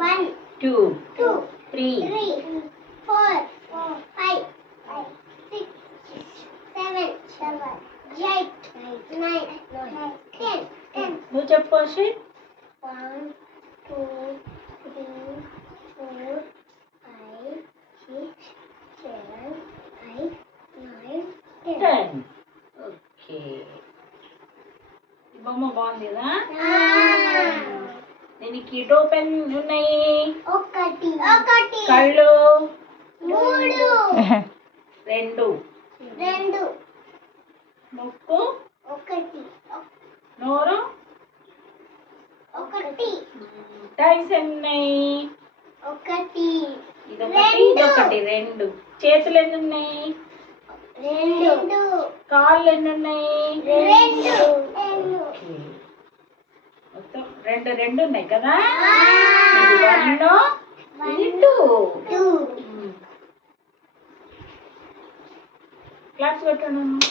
1, 2, 3, 4, 5, 6, 7, 8, 9, 10. నువ్వు చెప్పు అశ్విన్. 1, 2, 3, 4, 5, 6, 7, 8, 9, 10. 10. ఓకే. ఈ బొమ్మ బాగుంది కదా. దీనికి టూ పెన్ ఉన్నాయి. ఒకటి కళ్ళు 3, 2, ముక్కు, ఒకటి నోరు, టైమ్స్ ఎన్ని ఉన్నాయి? ఒకటి ఇదొకటి ఇదొకటి 2. చేతులు ఎన్ని ఉన్నాయి? 2 కాళ్ళు ఎన్ని ఉన్నాయి? 2 ఓకే. మొత్తం 2 ఉన్నాయి కదా. ఇది 1, ఇది 2. క్లాప్స్ పెట్టండి.